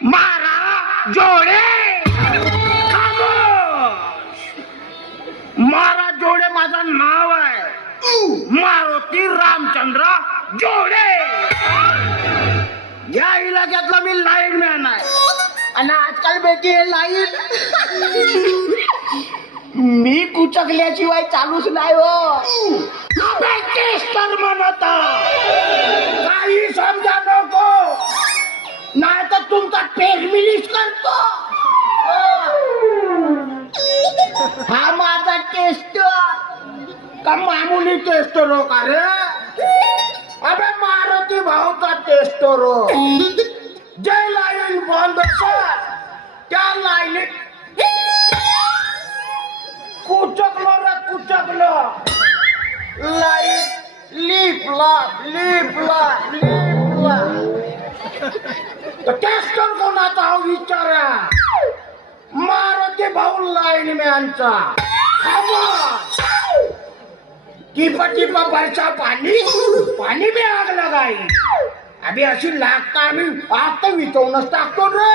मारा जोडे खामोश. मारा जोडे माझं नाव आहे. मारुती रामचंद्र जोडे. या इलाक्यातला मी लाईन मॅन आहे. आणि आजकाल बेटी हे लाईन मी कुचकल्याशिवाय चालूच नाही हो. टेस्टर म्हणत काही समजा नको, नाही तर तुमचा पेट मिलीस करतो. हा माझा टेस्टर का मामुली टेस्टर हो का रे? अबे मारुती भाऊचा टेस्टर हो. जे लाईन बंद असत त्या लाईनीत कुचकलो रे कुचकलो. लाईट लिपला लिपला लिपला. टेस्टर कोणाचा हा विचारा. मारुती भाऊ लाईन मॅनचा. टिपा टिपा बरसा पाणी पाणी में आग लगाई. अभी अशी लागता आम्ही आग तर विचवूनच टाकतो रे.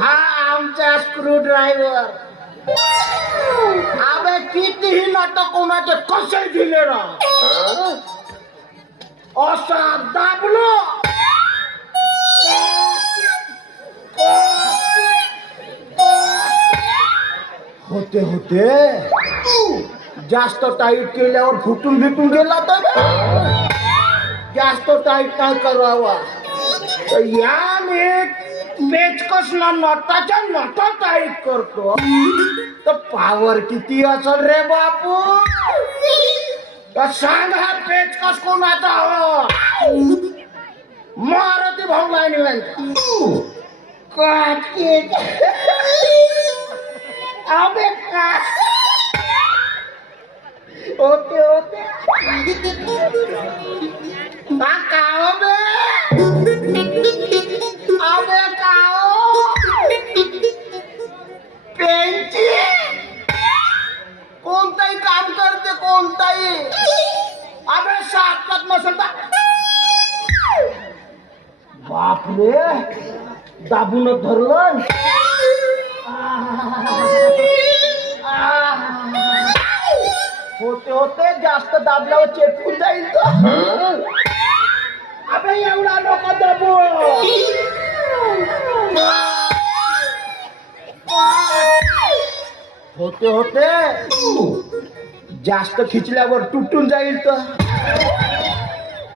हा आमचा स्क्रू ड्रायव्हर. अबे कितीही नाटक कोणाचे कसे दिले रा. असा दाबलो होते होते. जास्त टाईट केल्यावर फुटून बिटून गेला तर जास्त टाईट नाही करावा. या मी पेचकसला नटाच्या नटा टाईट करतो तर पावर किती असेल रे बापू. तर सांग हा पेचकस कोणाचा हो? मारुती भाऊ लाईन अबे का होते होते काओ बे. अबे काओ पेंची कोणताही काम करते कोणताही. अबे साक्षात नसता बापरे दाबूनच धरलं. होते होते जास्त दाबल्यावर चेपकून जाईल तर. अबे एवढा नको दाबू. होते होते जास्त खिचल्यावर तुटून जाईल तर.